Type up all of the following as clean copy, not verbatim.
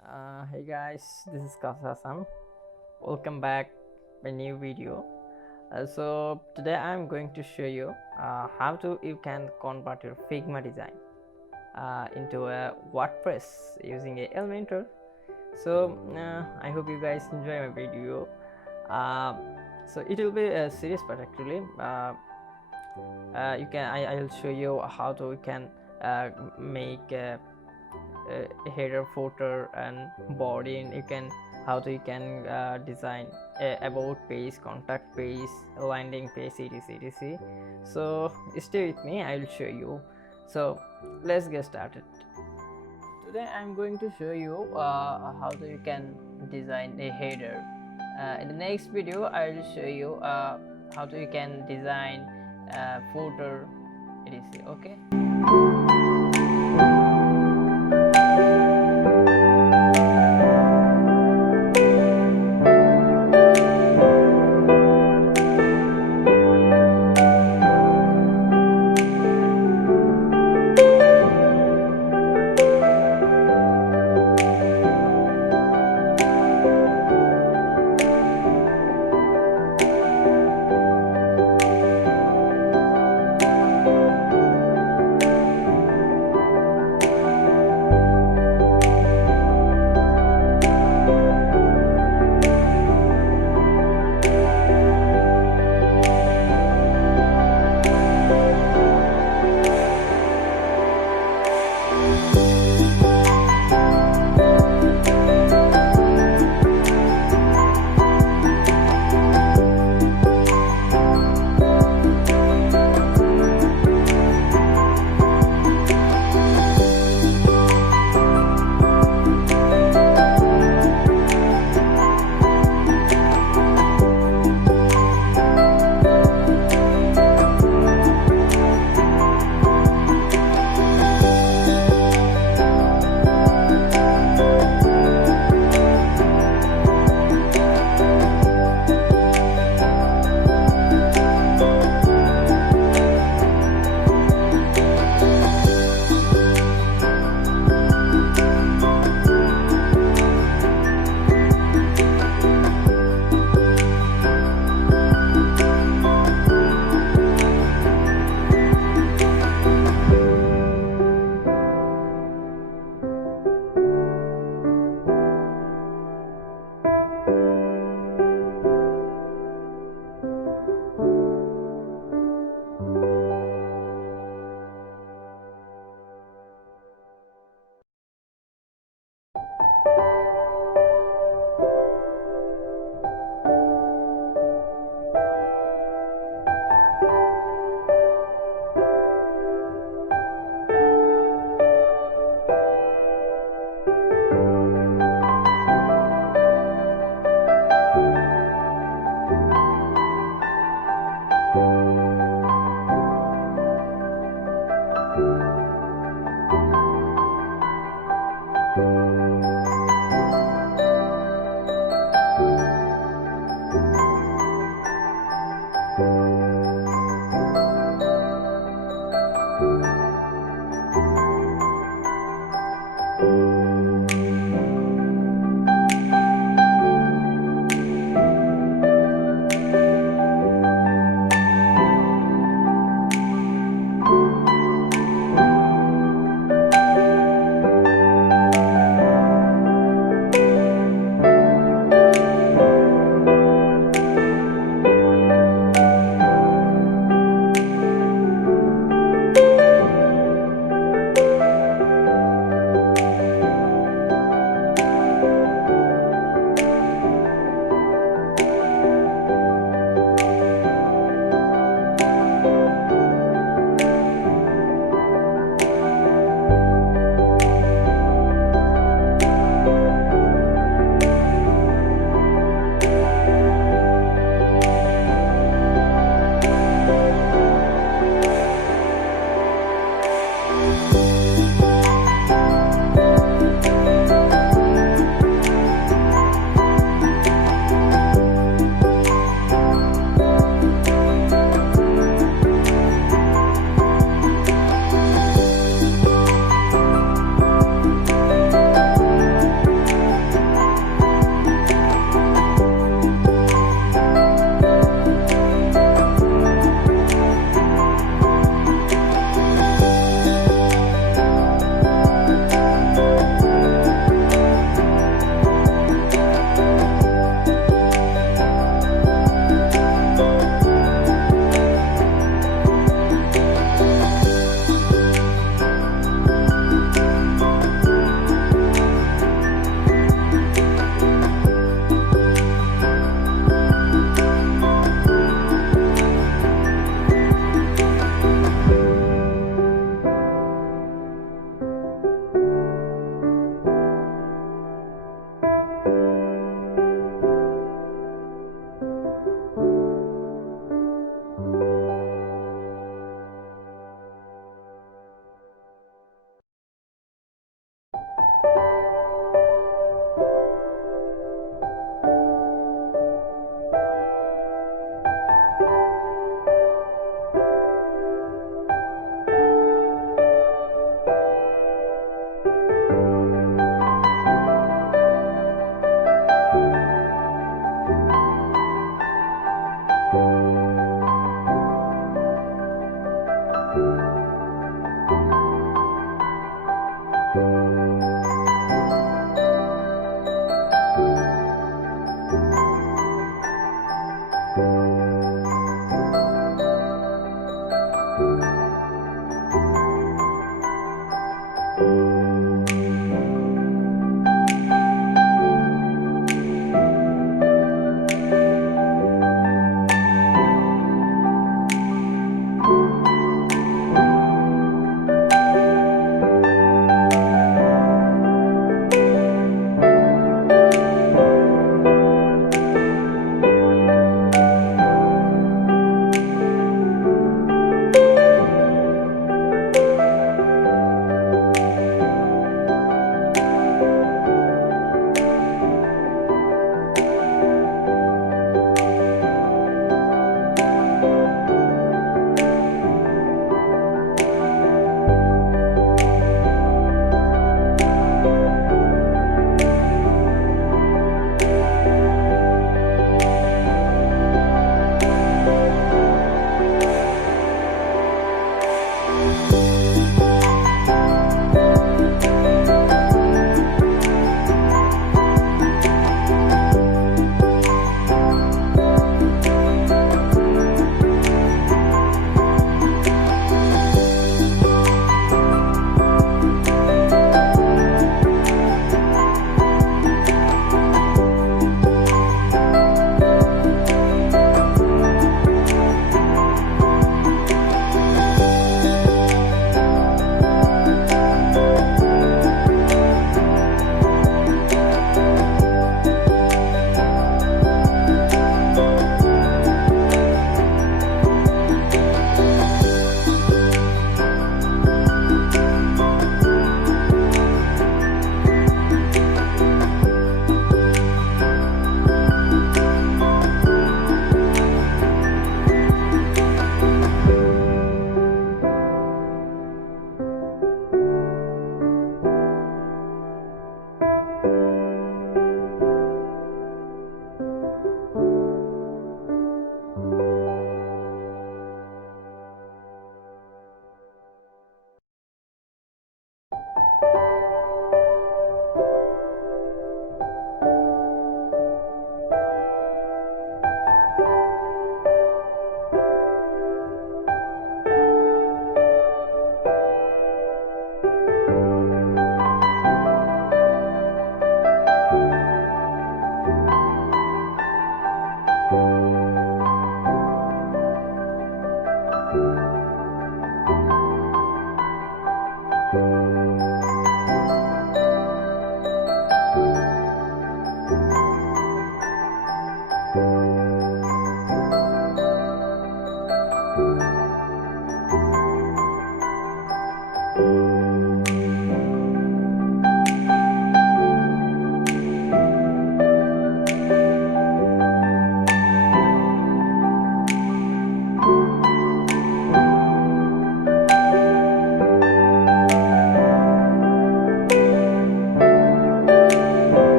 Hey guys, this is Kausar. Welcome back my new video. So today I'm going to show you how to you can convert your Figma design into a WordPress using a Elementor. So I hope you guys enjoy my video. Uh, so it will be a serious part actually. I will show you how to you can make header, footer and body, and you can how to you can design about page, contact page, landing page, etc. So stay with me, I will show you. So let's get started. Today I'm going to show you how to you can design a header. In the next video I will show you how to you can design footer, etc. Okay.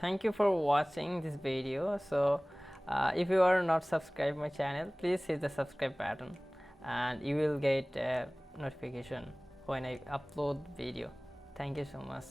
thank you for watching this video. So if you are not subscribed my channel, please hit the subscribe button and you will get a notification when I upload video. Thank you so much.